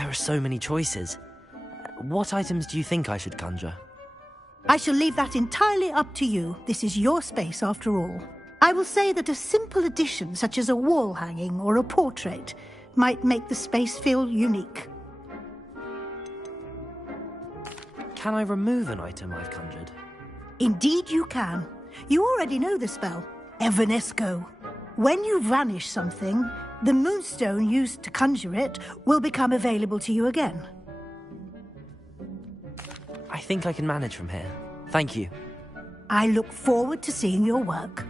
There are so many choices. What items do you think I should conjure? I shall leave that entirely up to you. This is your space after all. I will say that a simple addition such as a wall hanging or a portrait might make the space feel unique. Can I remove an item I've conjured? Indeed you can. You already know the spell, Evanesco. When you vanish something, the moonstone used to conjure it will become available to you again. I think I can manage from here. Thank you. I look forward to seeing your work.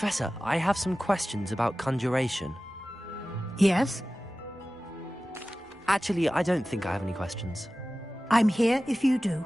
Professor, I have some questions about conjuration. Yes? Actually, I don't think I have any questions. I'm here if you do.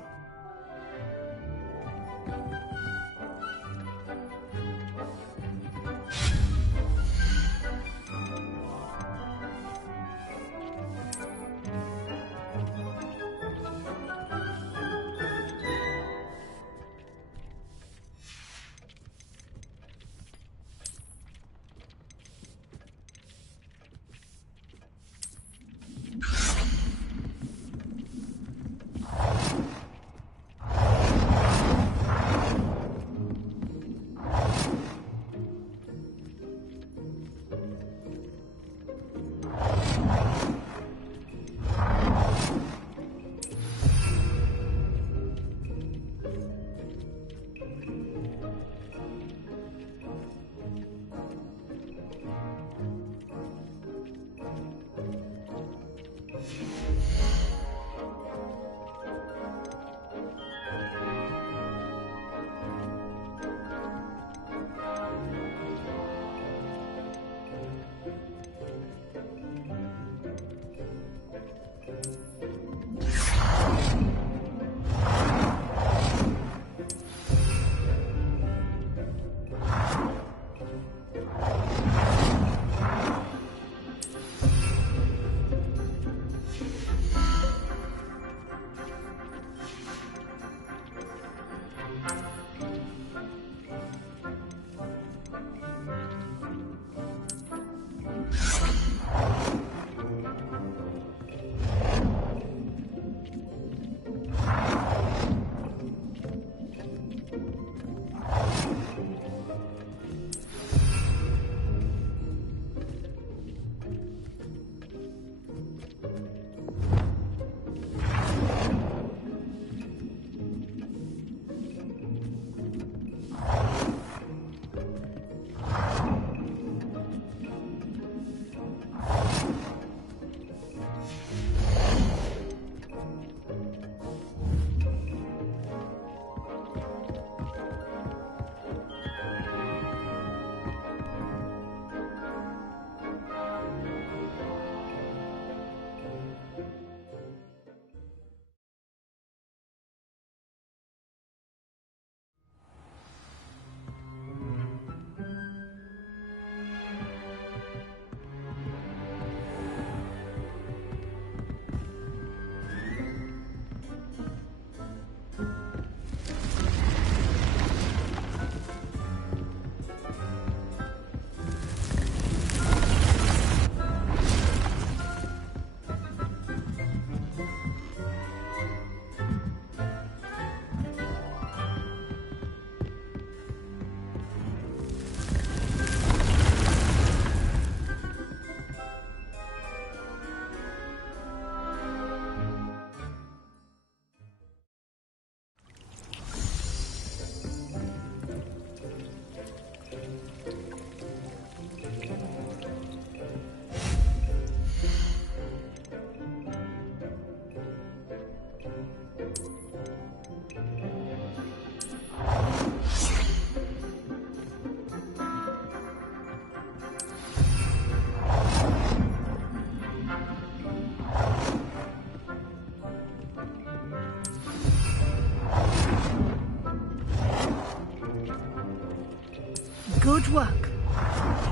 work.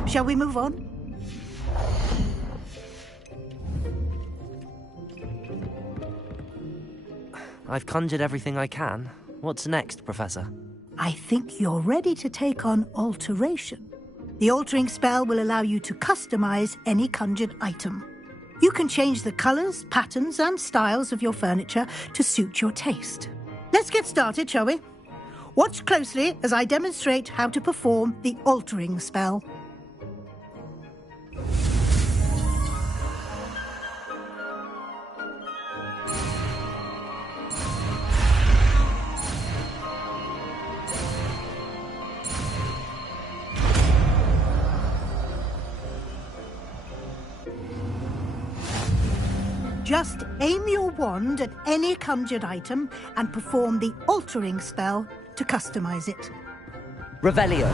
Shall we move on? I've conjured everything I can. What's next, Professor? I think you're ready to take on alteration. The altering spell will allow you to customize any conjured item. You can change the colors, patterns, and styles of your furniture to suit your taste. Let's get started, shall we? Watch closely as I demonstrate how to perform the altering spell. Just aim your wand at any conjured item and perform the altering spell to customize it. Revelio.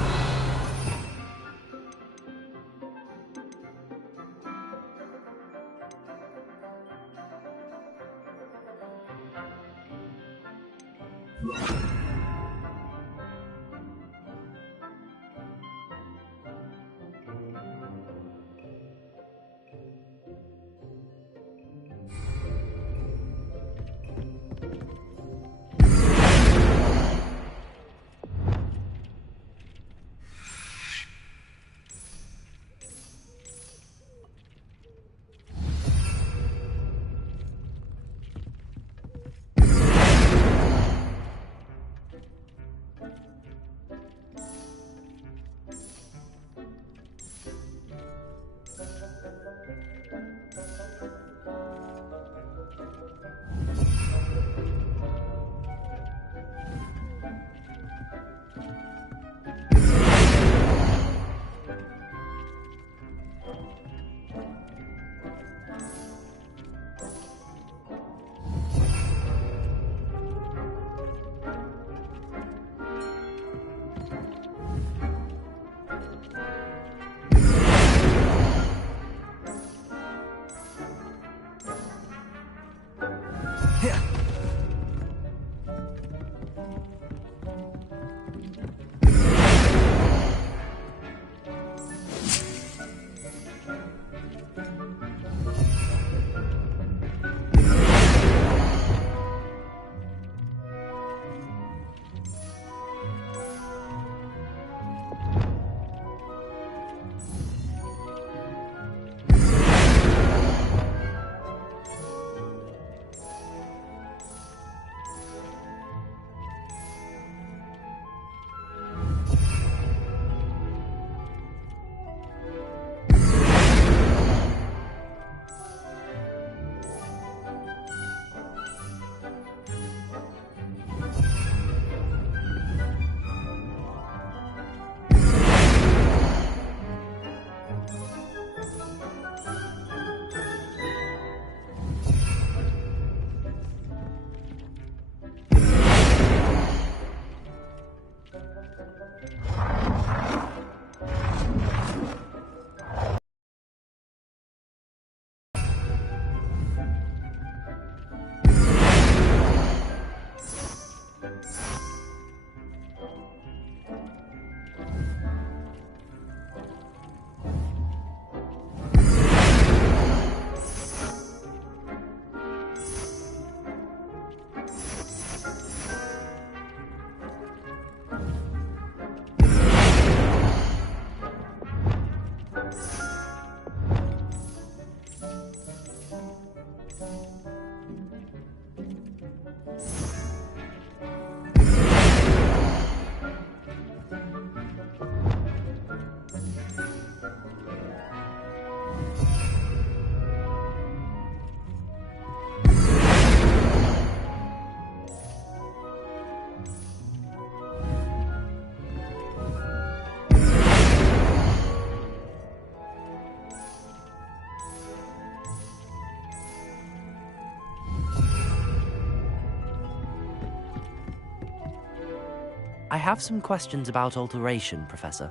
I have some questions about alteration, Professor.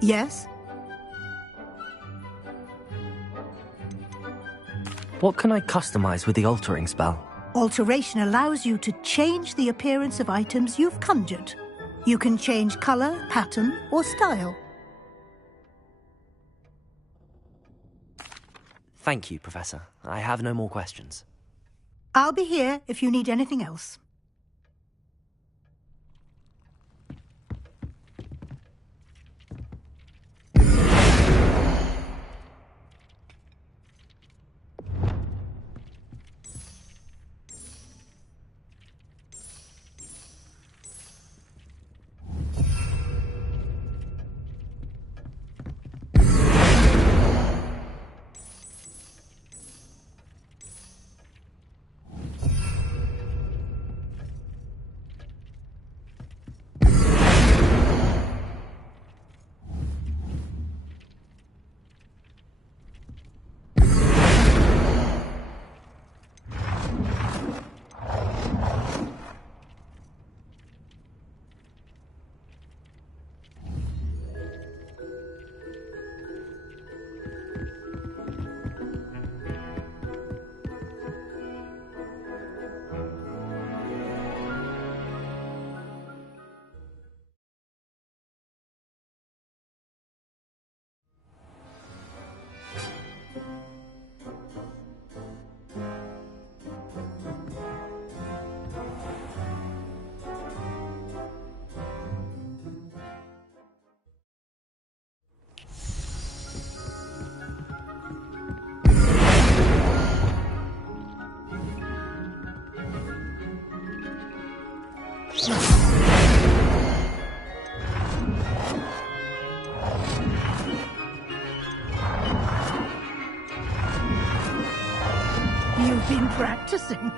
Yes? What can I customize with the altering spell? Alteration allows you to change the appearance of items you've conjured. You can change color, pattern, or style. Thank you, Professor. I have no more questions. I'll be here if you need anything else. You've been practicing.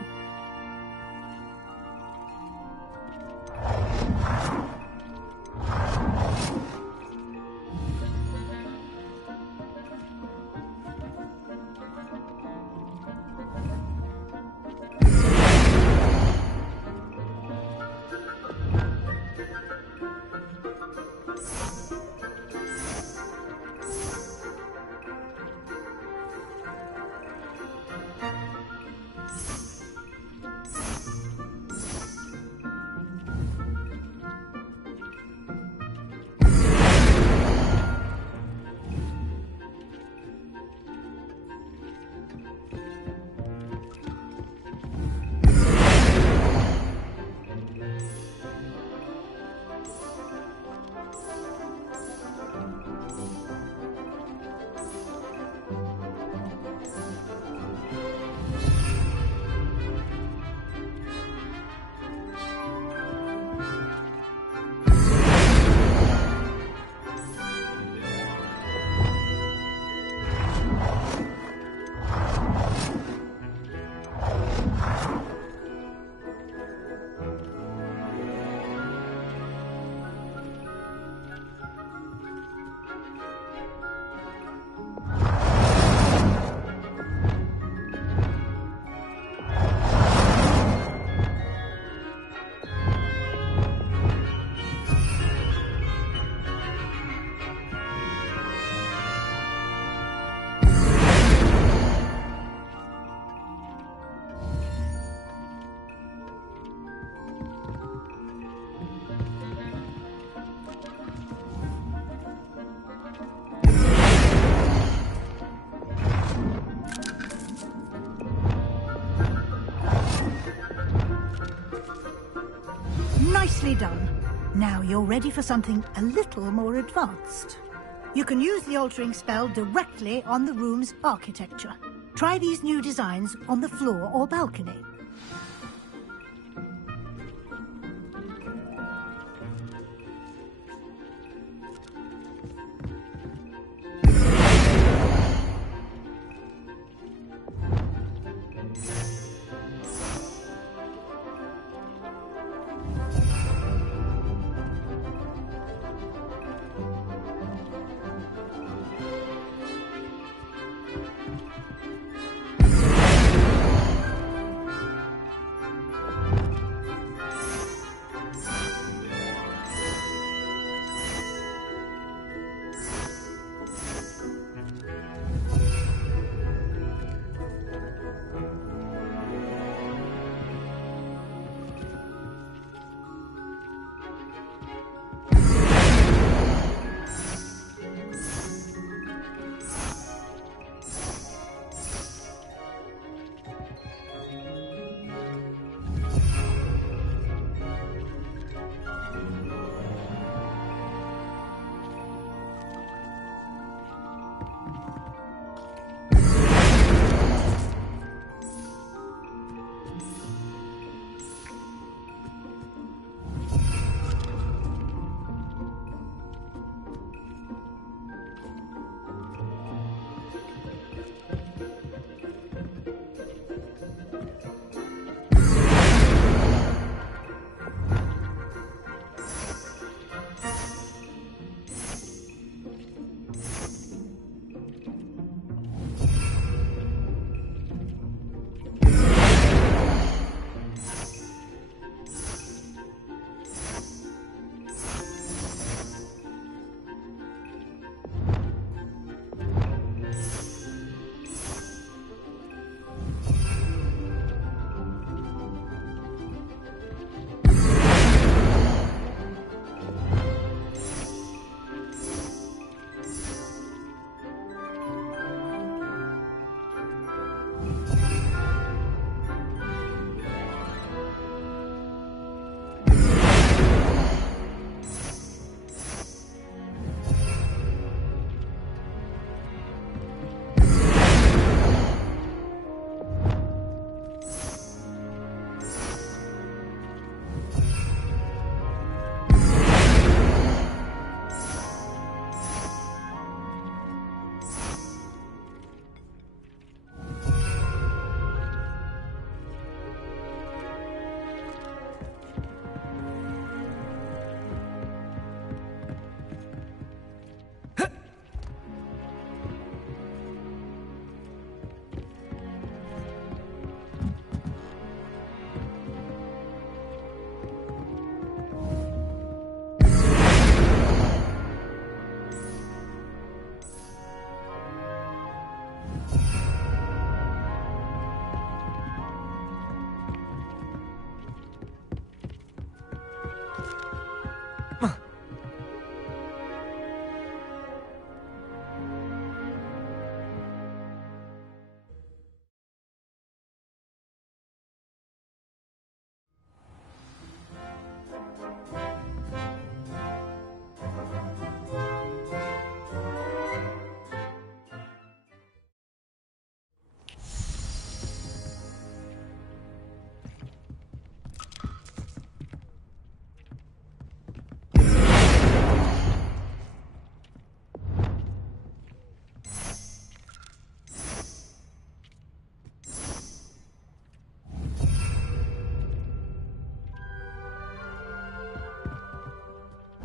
Nicely done. Now you're ready for something a little more advanced. You can use the altering spell directly on the room's architecture. Try these new designs on the floor or balcony.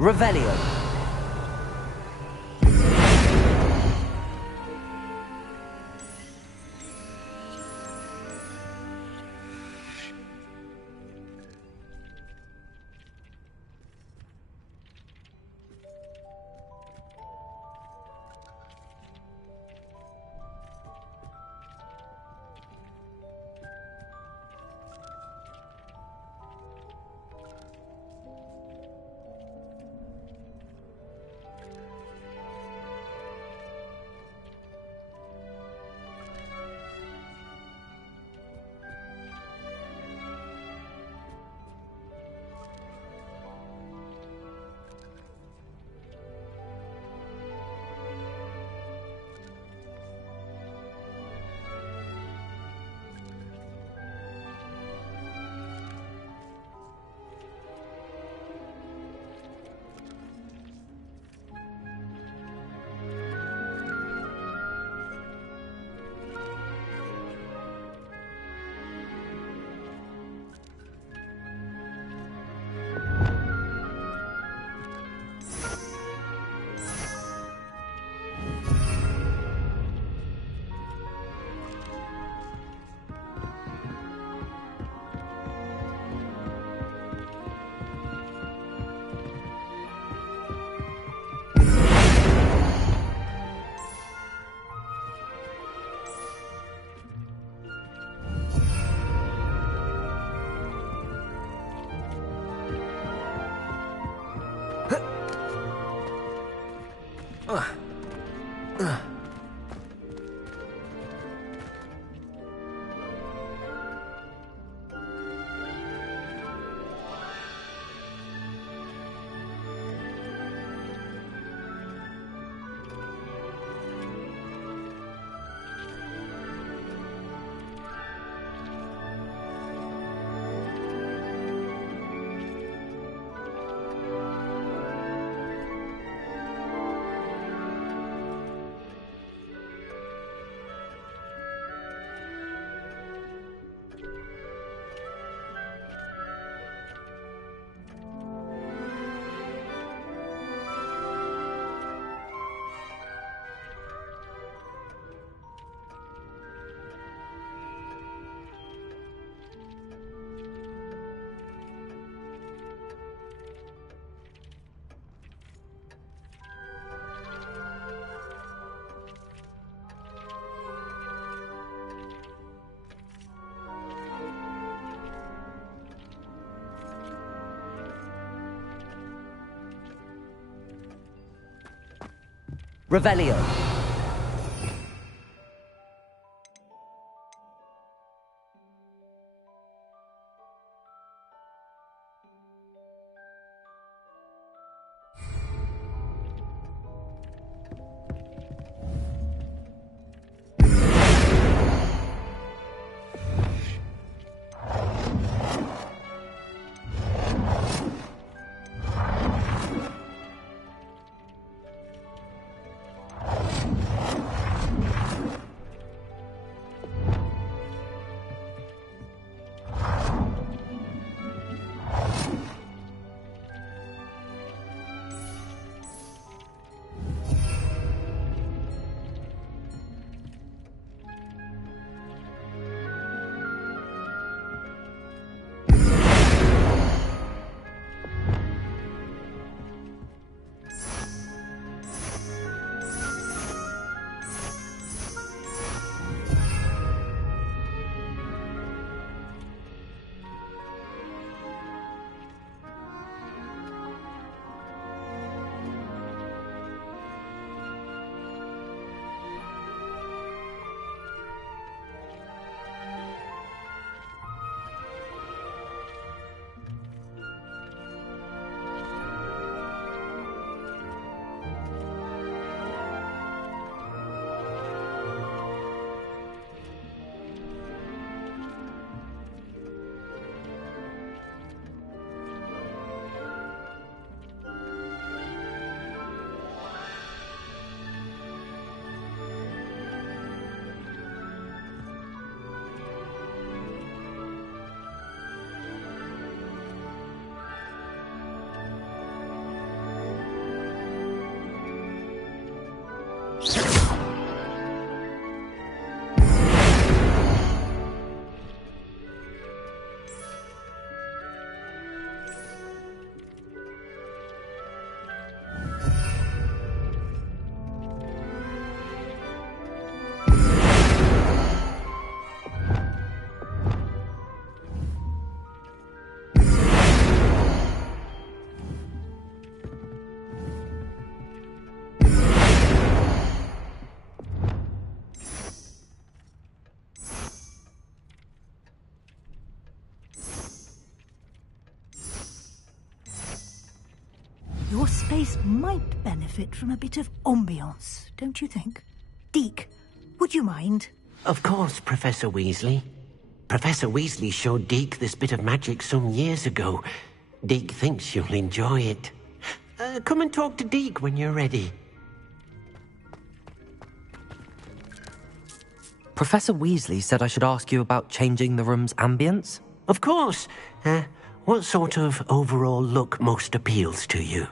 Revelio. Revelio. Your space might benefit from a bit of ambiance, don't you think? Deke, would you mind? Of course, Professor Weasley. Professor Weasley showed Deke this bit of magic some years ago. Deke thinks you'll enjoy it. Come and talk to Deke when you're ready. Professor Weasley said I should ask you about changing the room's ambience? Of course. What sort of overall look most appeals to you?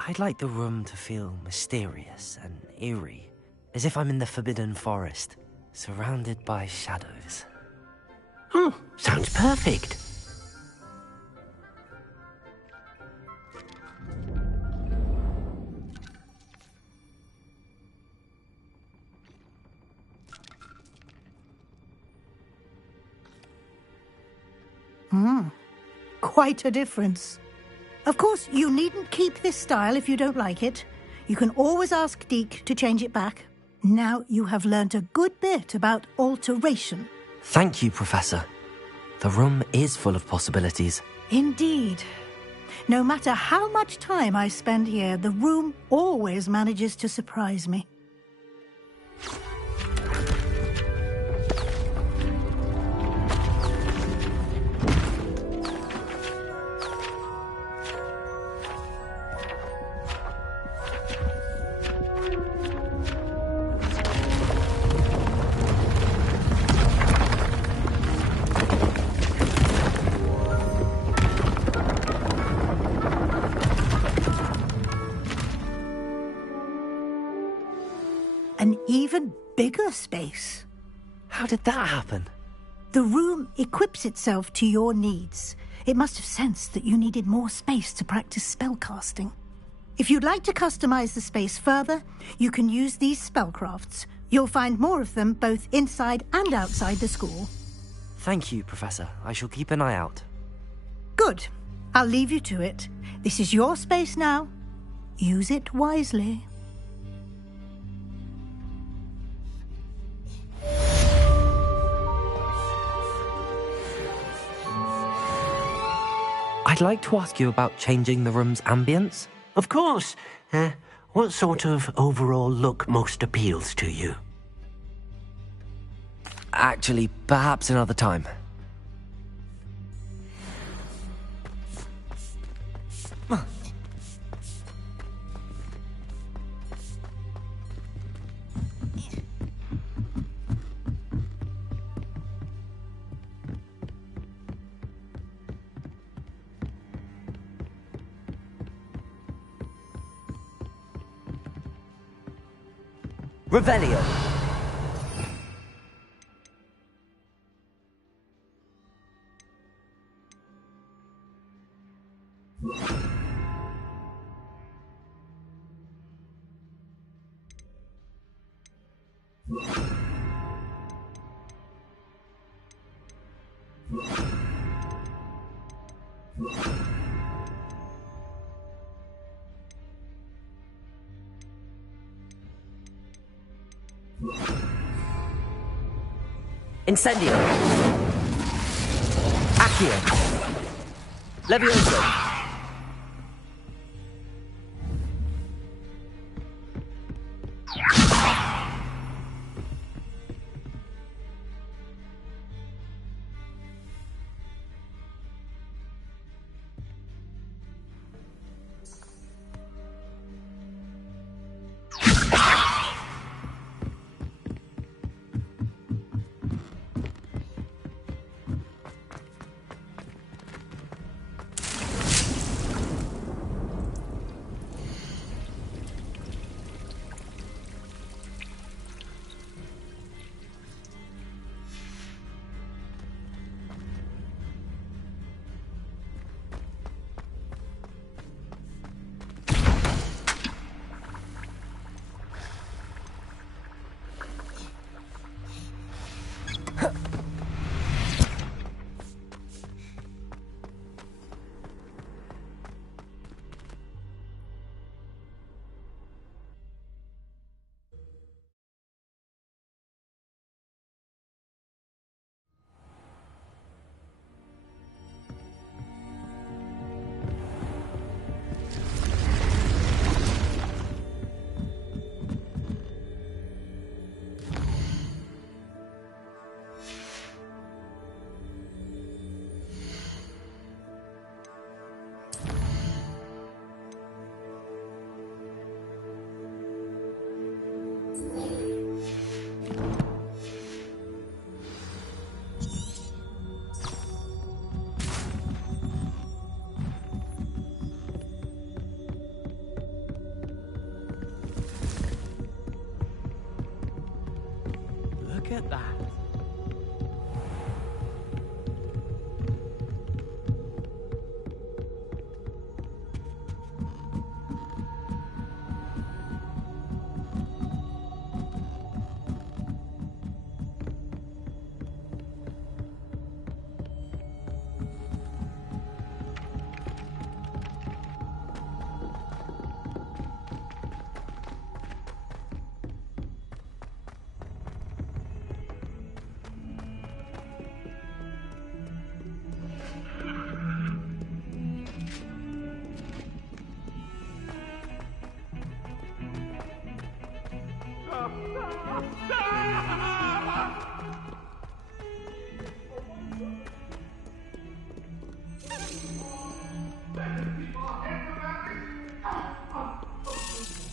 I'd like the room to feel mysterious and eerie, as if I'm in the Forbidden Forest, surrounded by shadows. Oh, sounds perfect. Quite a difference. Of course, you needn't keep this style if you don't like it. You can always ask Deke to change it back. Now you have learnt a good bit about alteration. Thank you, Professor. The room is full of possibilities. Indeed. No matter how much time I spend here, the room always manages to surprise me. An even bigger space. How did that happen? The room equips itself to your needs. It must have sensed that you needed more space to practice spellcasting. If you'd like to customize the space further, you can use these spellcrafts. You'll find more of them both inside and outside the school. Thank you, Professor. I shall keep an eye out. Good. I'll leave you to it. This is your space now. Use it wisely. I'd like to ask you about changing the room's ambience. Of course. What sort of overall look most appeals to you? Actually, perhaps another time. Revelio. Incendio. Accio. Levioso.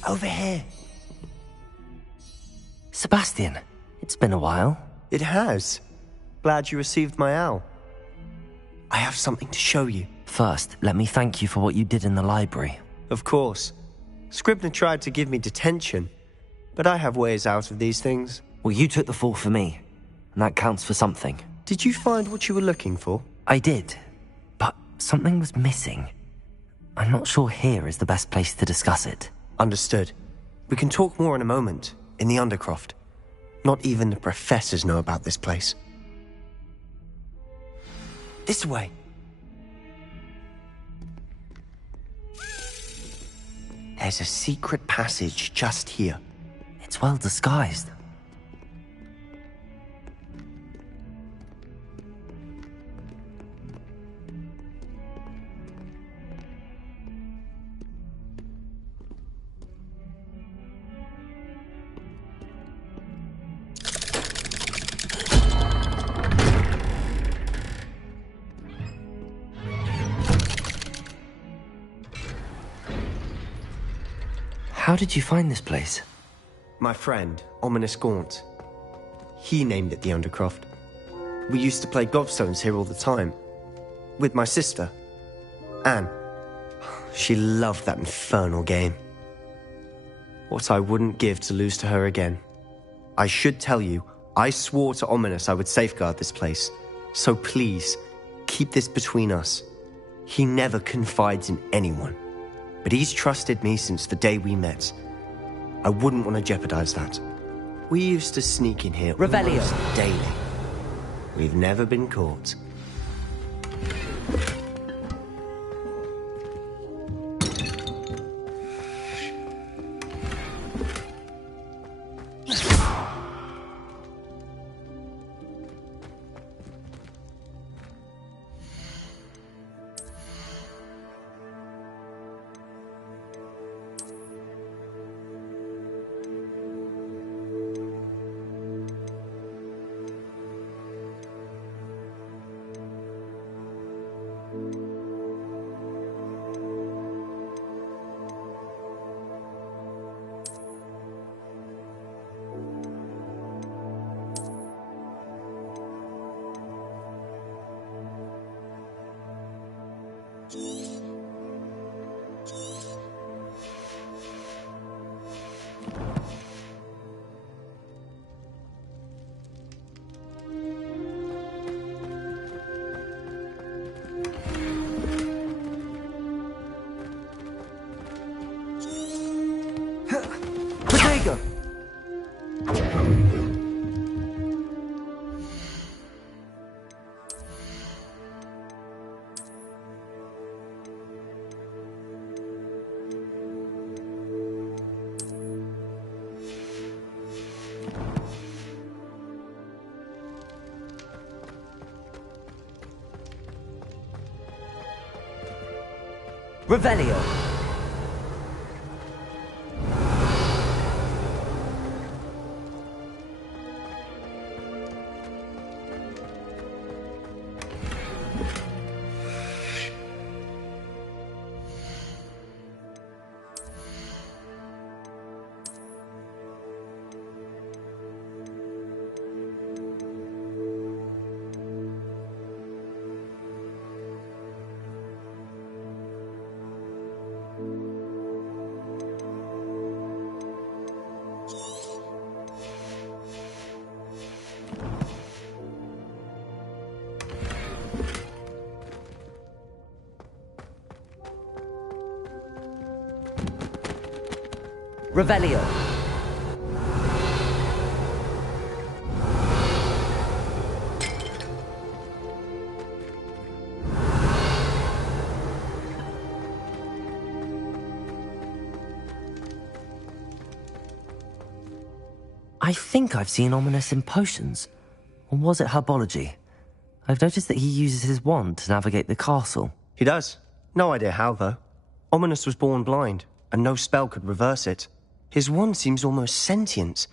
Over here. Sebastian, it's been a while. It has. Glad you received my owl. I have something to show you. First, let me thank you for what you did in the library. Of course. Scribner tried to give me detention, but I have ways out of these things. Well, you took the fall for me, and that counts for something. Did you find what you were looking for? I did, but something was missing. I'm not sure here is the best place to discuss it. Understood. We can talk more in a moment, in the Undercroft. Not even the professors know about this place. This way. There's a secret passage just here. It's well disguised. How did you find this place? My friend, Ominous Gaunt. He named it the Undercroft. We used to play gobstones here all the time. With my sister, Anne. She loved that infernal game. What I wouldn't give to lose to her again. I should tell you, I swore to Ominous I would safeguard this place. So please, keep this between us. He never confides in anyone. But he's trusted me since the day we met. I wouldn't want to jeopardize that. We used to sneak in here Revelio. almost daily. We've never been caught. Revelio. Revelio. I think I've seen Ominous in potions. Or was it herbology? I've noticed that he uses his wand to navigate the castle. He does. No idea how, though. Ominous was born blind, and no spell could reverse it. His wand seems almost sentient.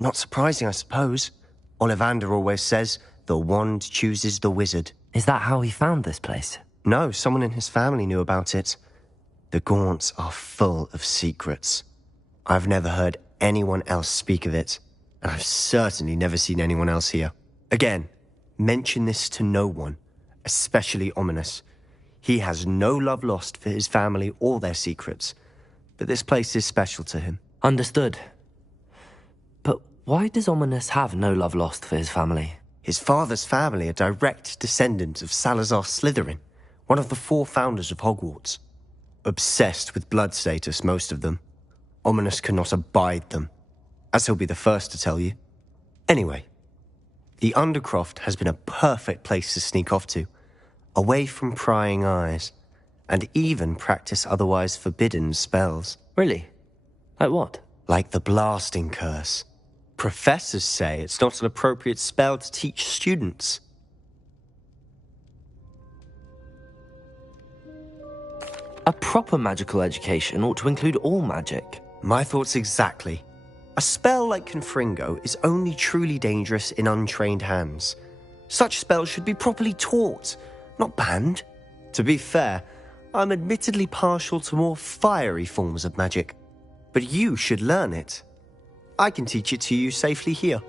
Not surprising, I suppose. Ollivander always says, the wand chooses the wizard. Is that how he found this place? No, someone in his family knew about it. The Gaunts are full of secrets. I've never heard anyone else speak of it, and I've certainly never seen anyone else here. Again, mention this to no one, especially Ominous. He has no love lost for his family or their secrets, but this place is special to him. Understood. But why does Ominous have no love lost for his family? His father's family are direct descendants of Salazar Slytherin, one of the 4 founders of Hogwarts. Obsessed with blood status, most of them. Ominous cannot abide them, as he'll be the first to tell you. Anyway, the Undercroft has been a perfect place to sneak off to, away from prying eyes, and even practice otherwise forbidden spells. Really? Like what? Like the blasting curse. Professors say it's not an appropriate spell to teach students. A proper magical education ought to include all magic. My thoughts exactly. A spell like Confringo is only truly dangerous in untrained hands. Such spells should be properly taught, not banned. To be fair, I'm admittedly partial to more fiery forms of magic, but you should learn it. I can teach it to you safely here.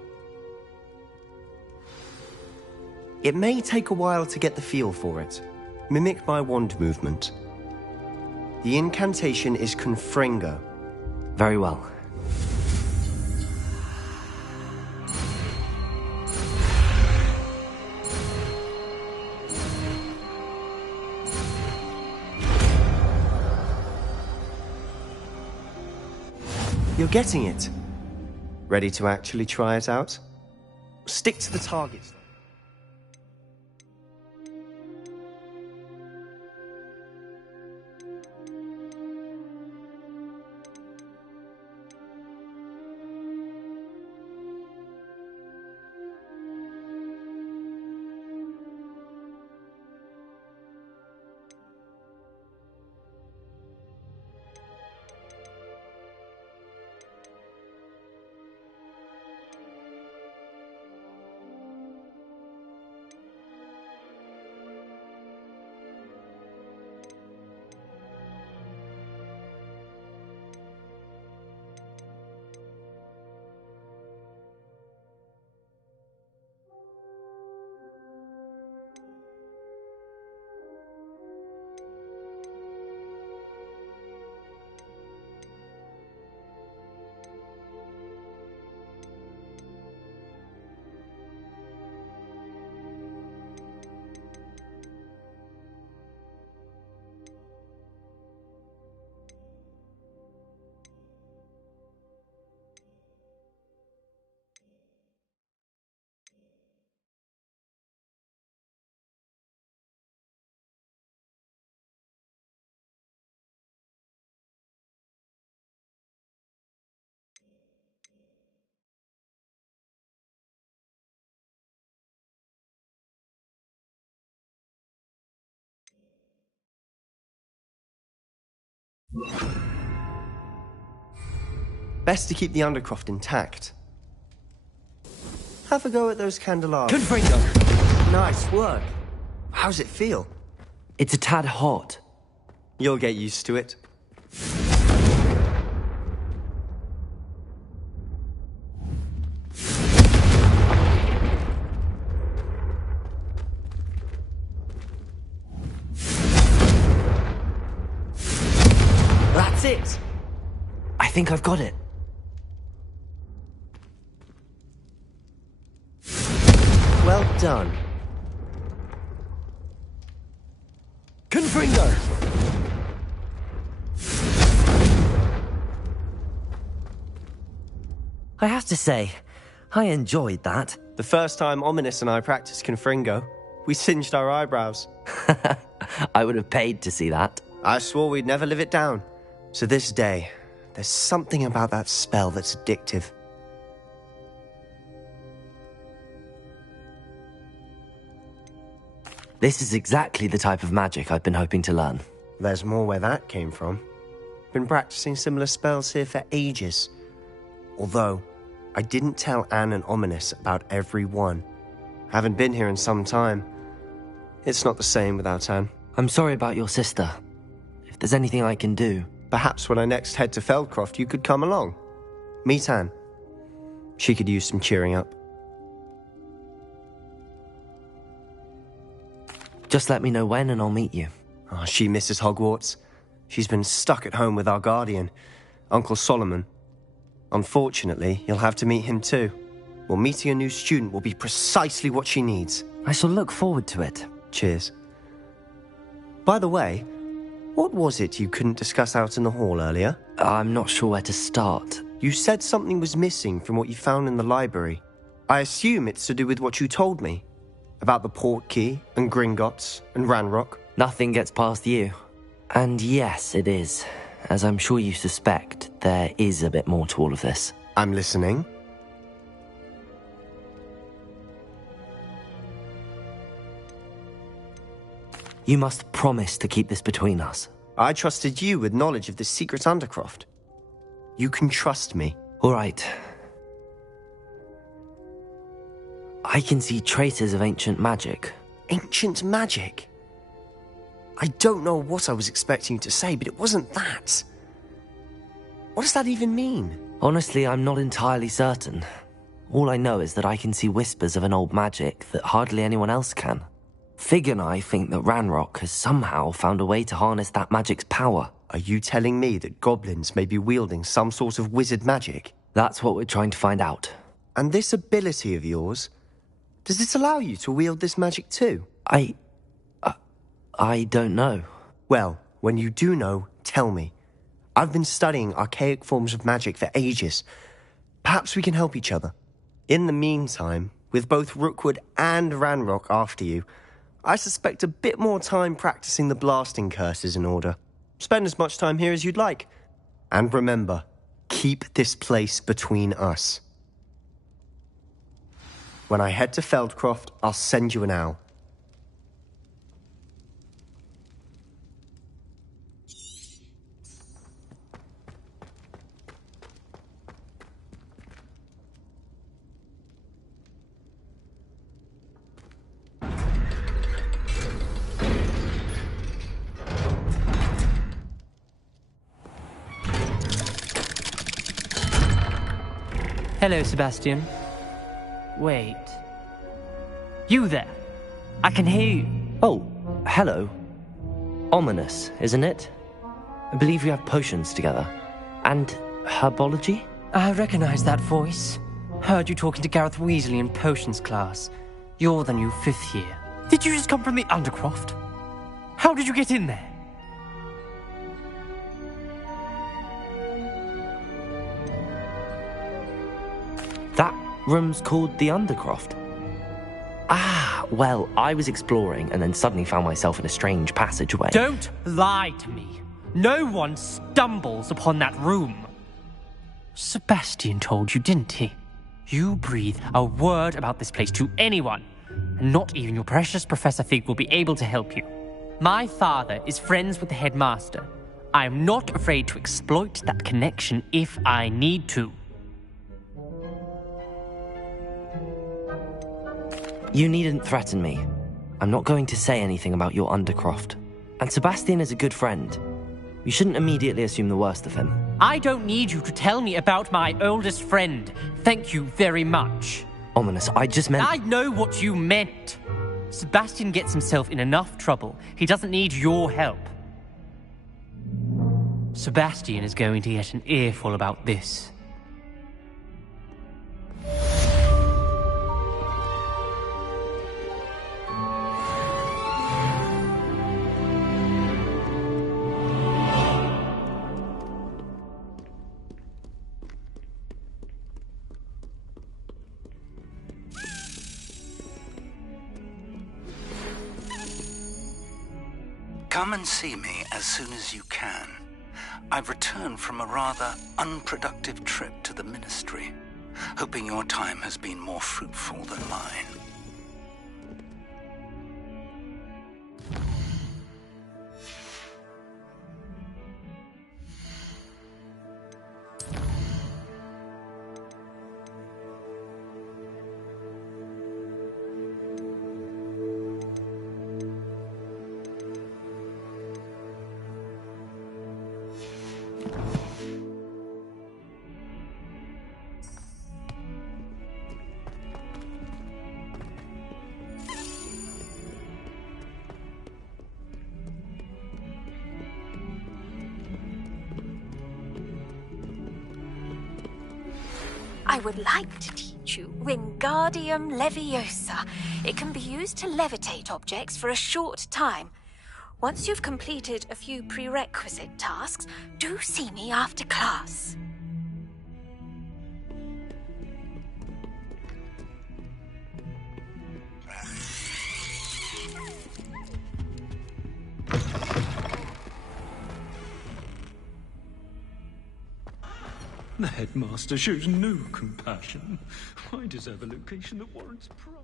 It may take a while to get the feel for it. Mimic my wand movement. The incantation is Confringo. Very well. You're getting it. Ready to actually try it out? Stick to the targets. Best to keep the Undercroft intact. Have a go at those candelabras. Confringo! Nice work. How's it feel? It's a tad hot. You'll get used to it. That's it! I think I've got it. Well done. Confringo! I have to say, I enjoyed that. The first time Ominous and I practiced Confringo, we singed our eyebrows. I would have paid to see that. I swore we'd never live it down. So this day, there's something about that spell that's addictive. This is exactly the type of magic I've been hoping to learn. There's more where that came from. Been practicing similar spells here for ages. Although, I didn't tell Anne and Ominous about every one. Haven't been here in some time. It's not the same without Anne. I'm sorry about your sister. If there's anything I can do... Perhaps when I next head to Feldcroft, you could come along. Meet Anne. She could use some cheering up. Just let me know when and I'll meet you. Oh, she misses Hogwarts. She's been stuck at home with our guardian, Uncle Solomon. Unfortunately, you'll have to meet him too. Well, meeting a new student will be precisely what she needs. I shall look forward to it. Cheers. By the way, what was it you couldn't discuss out in the hall earlier? I'm not sure where to start. You said something was missing from what you found in the library. I assume it's to do with what you told me. About the Portkey, and Gringotts, and Ranrock. Nothing gets past you. And yes, it is. As I'm sure you suspect, there is a bit more to all of this. I'm listening. You must promise to keep this between us. I trusted you with knowledge of this secret Undercroft. You can trust me. All right. I can see traces of ancient magic. Ancient magic? I don't know what I was expecting you to say, but it wasn't that. What does that even mean? Honestly, I'm not entirely certain. All I know is that I can see whispers of an old magic that hardly anyone else can. Fig and I think that Ranrock has somehow found a way to harness that magic's power. Are you telling me that goblins may be wielding some sort of wizard magic? That's what we're trying to find out. And this ability of yours, does it allow you to wield this magic too? I don't know. Well, when you do know, tell me. I've been studying archaic forms of magic for ages. Perhaps we can help each other. In the meantime, with both Rookwood and Ranrock after you, I suspect a bit more time practicing the blasting curse is in order. Spend as much time here as you'd like. And remember, keep this place between us. When I head to Feldcroft, I'll send you an owl. Hello, Sebastian. Wait. You there? I can hear you. Oh, hello. Ominous, isn't it? I believe we have potions together. And herbology? I recognize that voice. Heard you talking to Gareth Weasley in potions class. You're the new 5th year. Did you just come from the Undercroft? How did you get in there? That room's called the Undercroft. Ah, well, I was exploring and then suddenly found myself in a strange passageway. Don't lie to me. No one stumbles upon that room. Sebastian told you, didn't he? You breathe a word about this place to anyone, and not even your precious Professor Fig will be able to help you. My father is friends with the headmaster. I am not afraid to exploit that connection if I need to. You needn't threaten me. I'm not going to say anything about your Undercroft. And Sebastian is a good friend. You shouldn't immediately assume the worst of him. I don't need you to tell me about my oldest friend. Thank you very much. Ominous, I just meant... I know what you meant. Sebastian gets himself in enough trouble. He doesn't need your help. Sebastian is going to get an earful about this. Come and see me as soon as you can. I've returned from a rather unproductive trip to the Ministry, hoping your time has been more fruitful than mine. I would like to teach you Wingardium Leviosa. It can be used to levitate objects for a short time. Once you've completed a few prerequisite tasks, do see me after class. The headmaster shows no compassion. I deserve a location that warrants pride.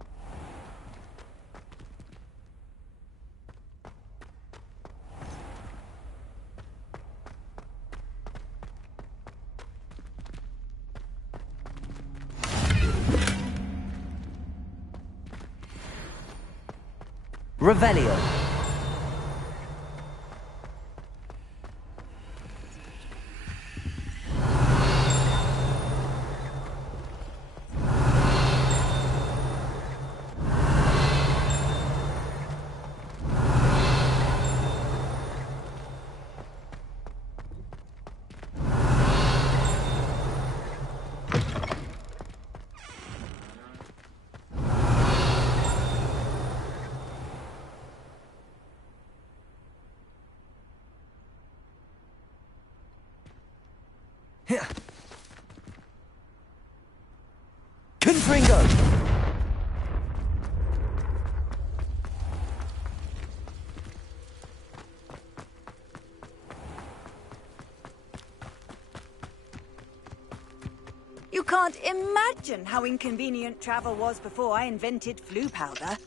Revelio. Confringo! You can't imagine how inconvenient travel was before I invented flu powder.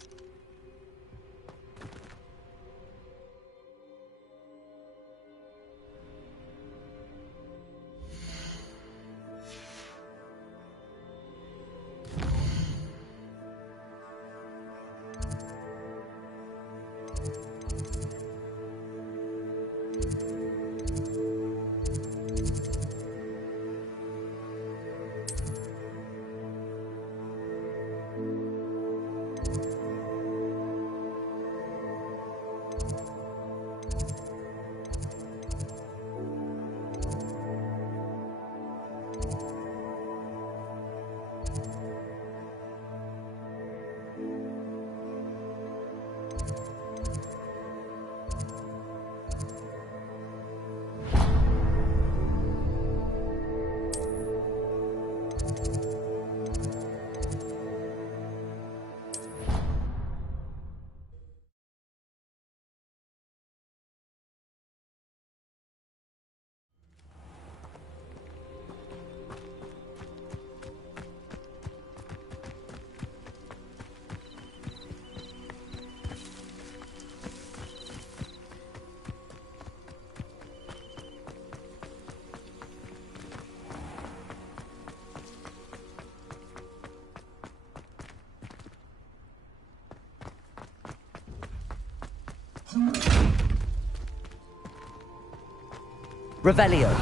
Revelio.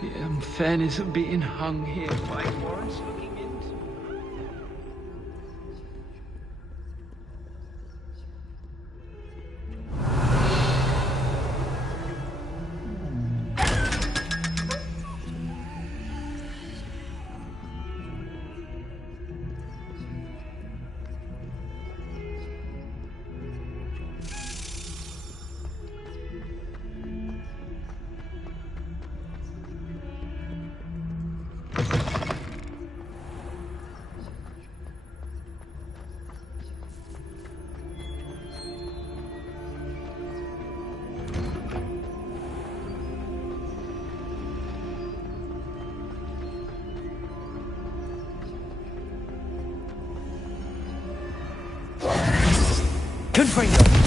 The unfairness of being hung here by warrants looking into. Confringo!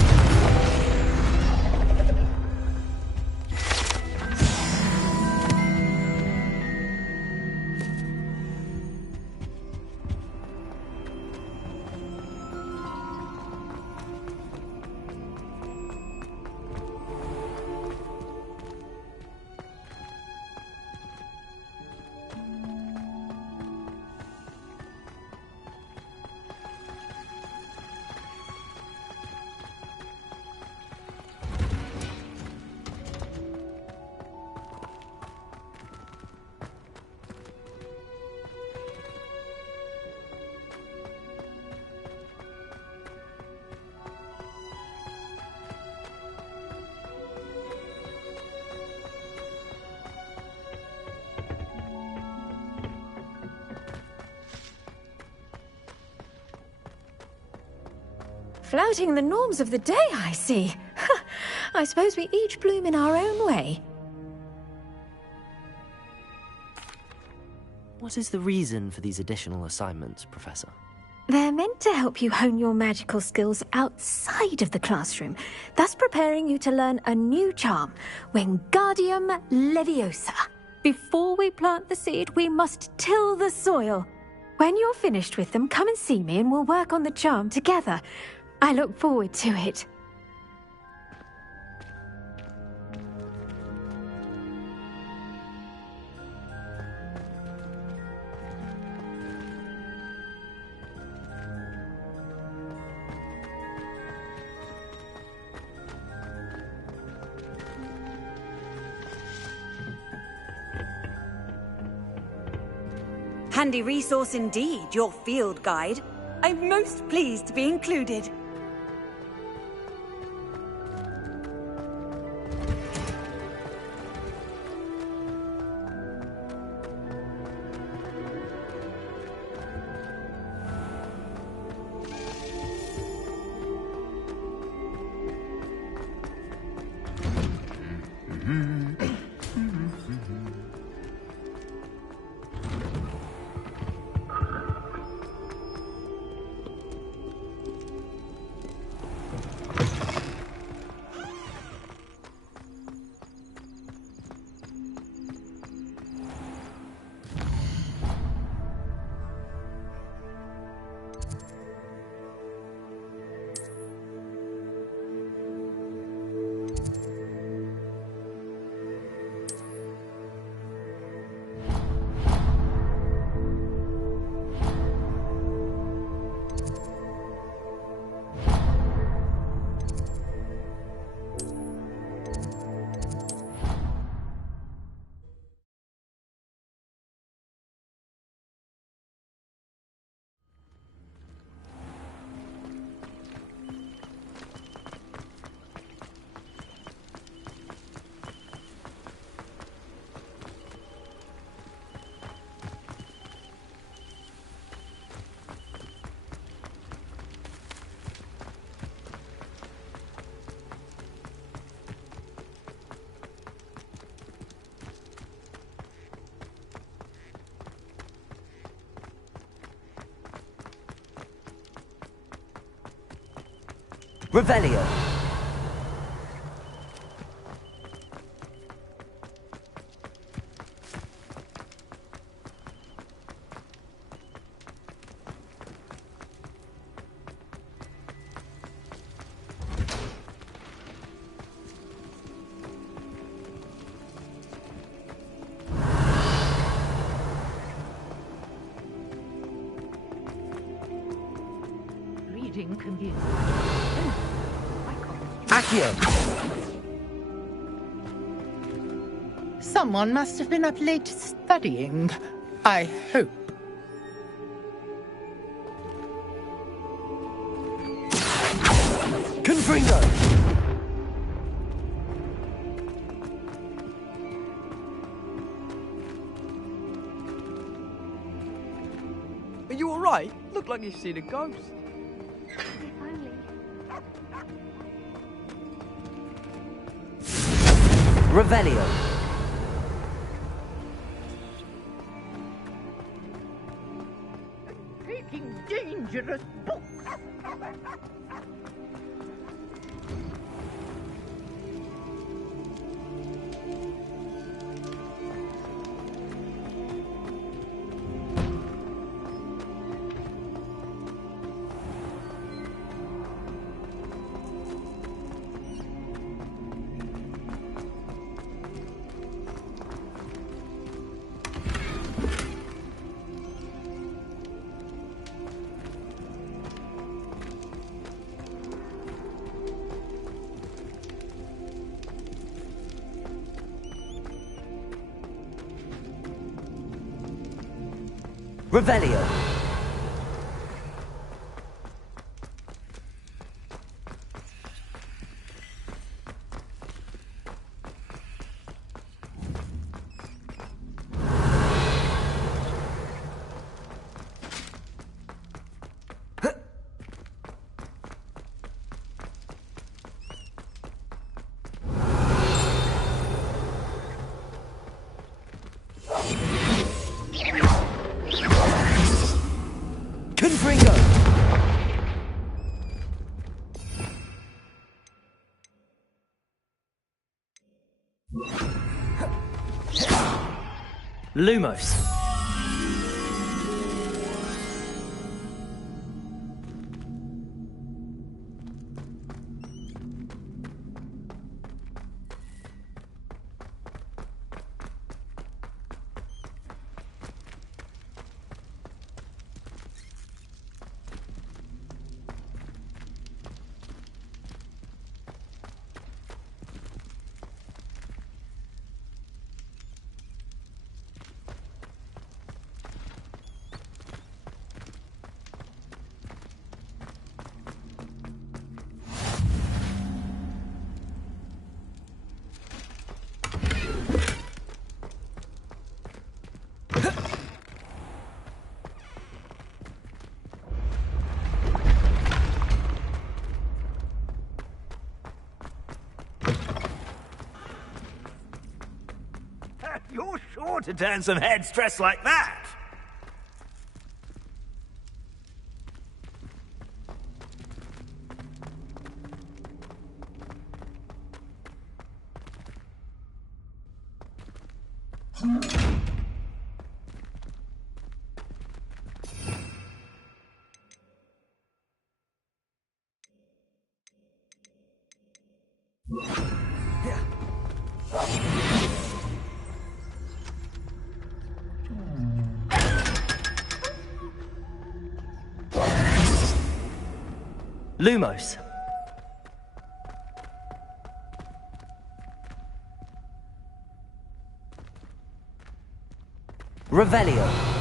Flouting the norms of the day, I see. I suppose we each bloom in our own way. What is the reason for these additional assignments, Professor? They're meant to help you hone your magical skills outside of the classroom, thus preparing you to learn a new charm, Wingardium Leviosa. Before we plant the seed, we must till the soil. When you're finished with them, come and see me and we'll work on the charm together. I look forward to it. Handy resource indeed, your field guide. I'm most pleased to be included. Revelio! Reading can be... Accio! Someone must have been up late studying, I hope. Confringo! Are you alright? Look like you've seen a ghost. Revelio! breathtaking, dangerous book. Revelio. Lumos. You're sure to turn some heads dressed like that. Lumos. Revelio.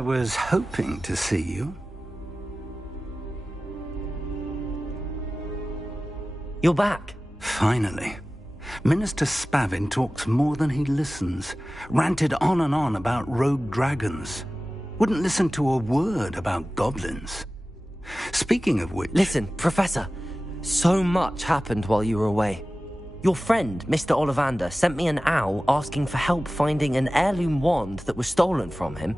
I was hoping to see you. You're back. Finally. Minister Spavin talks more than he listens. Ranted on and on about rogue dragons. Wouldn't listen to a word about goblins. Speaking of which... Listen, Professor. So much happened while you were away. Your friend, Mr. Ollivander, sent me an owl asking for help finding an heirloom wand that was stolen from him.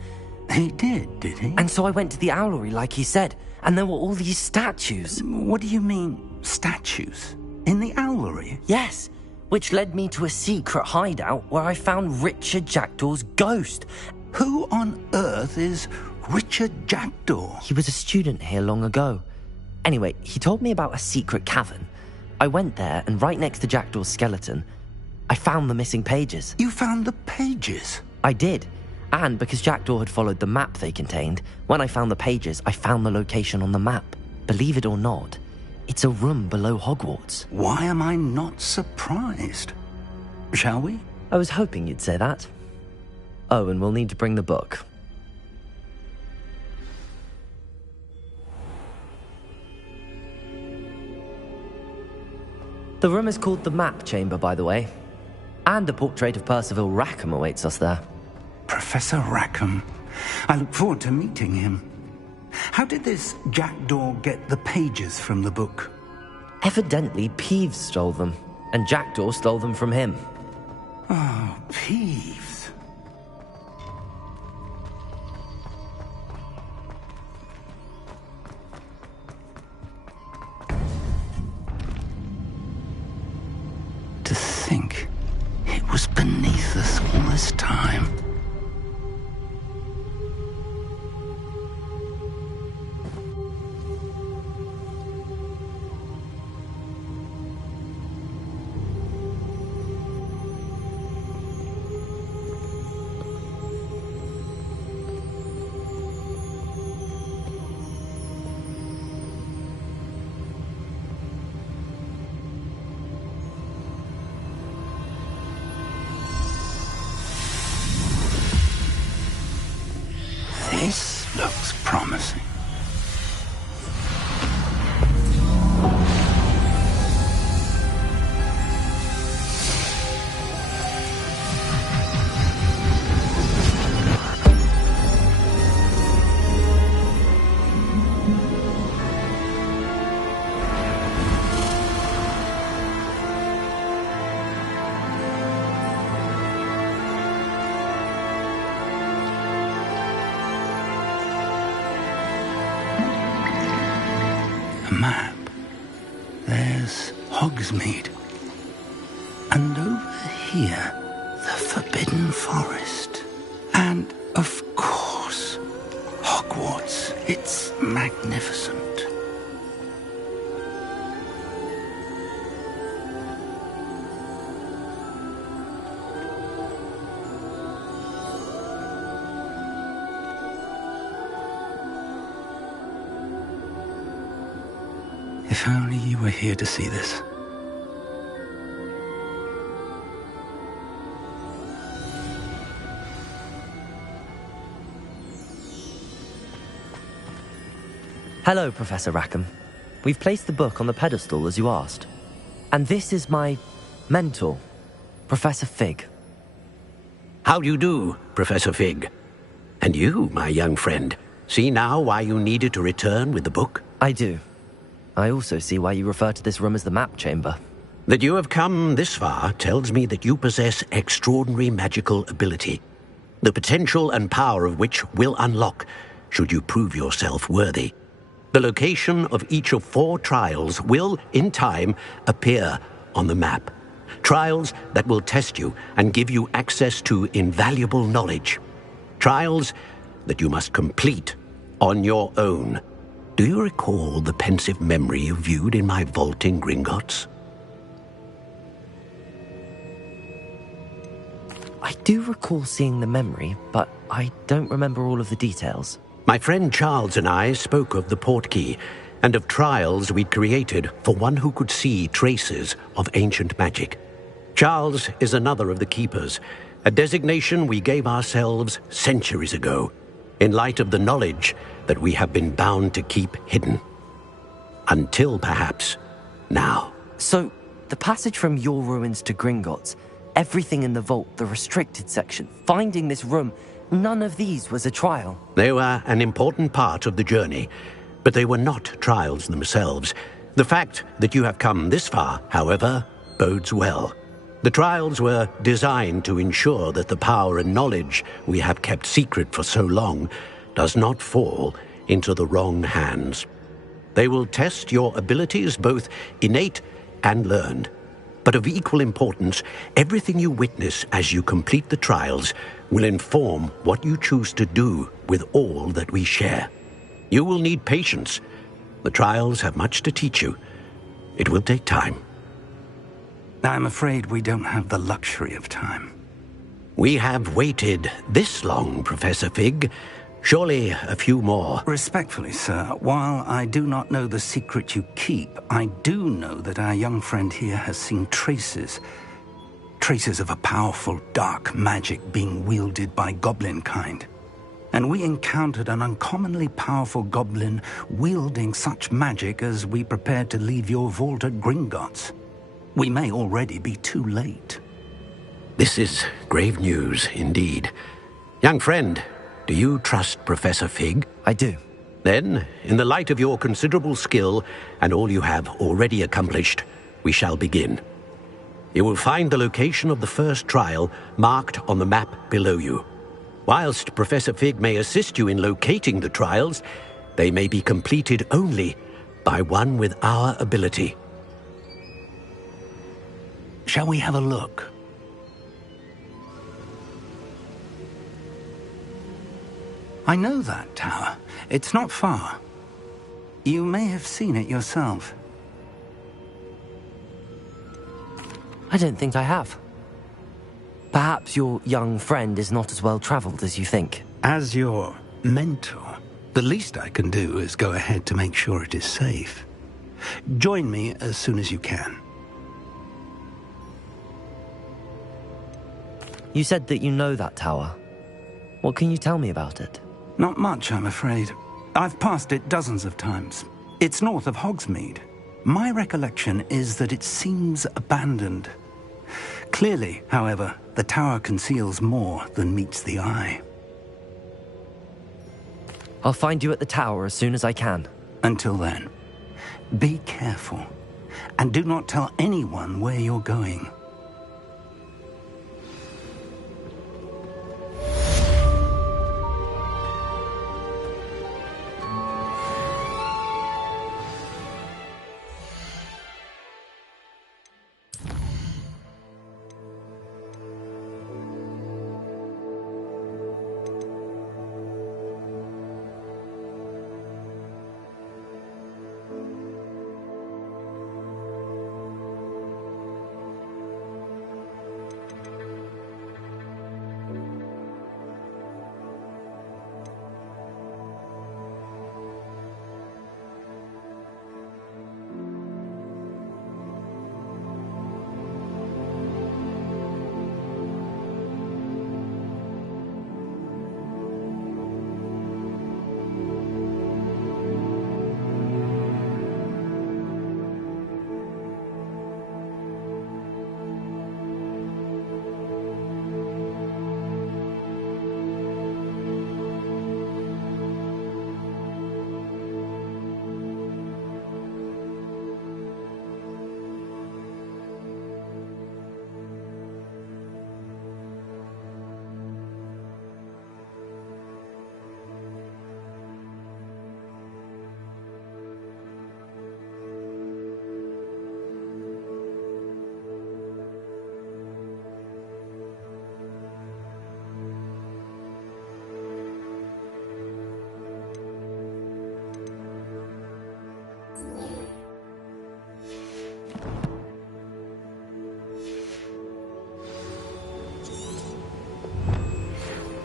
He did he? And so I went to the owlery like he said, and there were all these statues. What do you mean, statues? In the owlery? Yes, which led me to a secret hideout where I found Richard Jackdaw's ghost. Who on earth is Richard Jackdaw? He was a student here long ago. Anyway, he told me about a secret cavern. I went there, and right next to Jackdaw's skeleton, I found the missing pages. You found the pages? I did. And because Jackdaw had followed the map they contained, when I found the pages, I found the location on the map. Believe it or not, it's a room below Hogwarts. Why am I not surprised? Shall we? I was hoping you'd say that. Oh, and we'll need to bring the book. The room is called the Map Chamber, by the way. And a portrait of Percival Rackham awaits us there. Professor Rackham. I look forward to meeting him. How did this Jackdaw get the pages from the book? Evidently, Peeves stole them, and Jackdaw stole them from him. Oh, Peeves. To think it was beneath us all this time. This looks promising. Map. There's Hogsmeade. And over here, the Forbidden Forest. And, of course, Hogwarts. It's magnificent. If only you were here to see this. Hello, Professor Rackham. We've placed the book on the pedestal as you asked. And this is my mentor, Professor Fig. How do you do, Professor Fig? And you, my young friend, see now why you needed to return with the book? I do. I also see why you refer to this room as the Map Chamber. That you have come this far tells me that you possess extraordinary magical ability, the potential and power of which will unlock should you prove yourself worthy. The location of each of 4 trials will, in time, appear on the map. Trials that will test you and give you access to invaluable knowledge. Trials that you must complete on your own. Do you recall the pensive memory you viewed in my vault in Gringotts? I do recall seeing the memory, but I don't remember all of the details. My friend Charles and I spoke of the portkey and of trials we'd created for one who could see traces of ancient magic. Charles is another of the keepers, a designation we gave ourselves centuries ago, in light of the knowledge that we have been bound to keep hidden. Until perhaps now. So, the passage from your ruins to Gringotts, everything in the vault, the restricted section, finding this room, none of these was a trial. They were an important part of the journey, but they were not trials themselves. The fact that you have come this far, however, bodes well. The trials were designed to ensure that the power and knowledge we have kept secret for so long does not fall into the wrong hands. They will test your abilities, both innate and learned. But of equal importance, everything you witness as you complete the trials will inform what you choose to do with all that we share. You will need patience. The trials have much to teach you. It will take time. I'm afraid we don't have the luxury of time. We have waited this long, Professor Fig. Surely a few more. Respectfully, sir, while I do not know the secret you keep, I do know that our young friend here has seen traces of a powerful dark magic being wielded by goblin kind. And we encountered an uncommonly powerful goblin wielding such magic as we prepared to leave your vault at Gringotts. We may already be too late. This is grave news indeed. Young friend, do you trust Professor Fig? I do. Then, in the light of your considerable skill and all you have already accomplished, we shall begin. You will find the location of the first trial marked on the map below you. Whilst Professor Fig may assist you in locating the trials, they may be completed only by one with our ability. Shall we have a look? I know that tower. It's not far. You may have seen it yourself. I don't think I have. Perhaps your young friend is not as well traveled as you think. As your mentor, the least I can do is go ahead to make sure it is safe. Join me as soon as you can. You said that you know that tower. What can you tell me about it? Not much, I'm afraid. I've passed it dozens of times. It's north of Hogsmeade. My recollection is that it seems abandoned. Clearly, however, the tower conceals more than meets the eye. I'll find you at the tower as soon as I can. Until then, be careful, and do not tell anyone where you're going.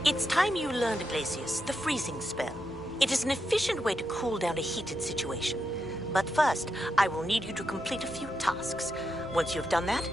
It's time you learned, Glacius, the freezing spell. It is an efficient way to cool down a heated situation. But first, I will need you to complete a few tasks. Once you've done that,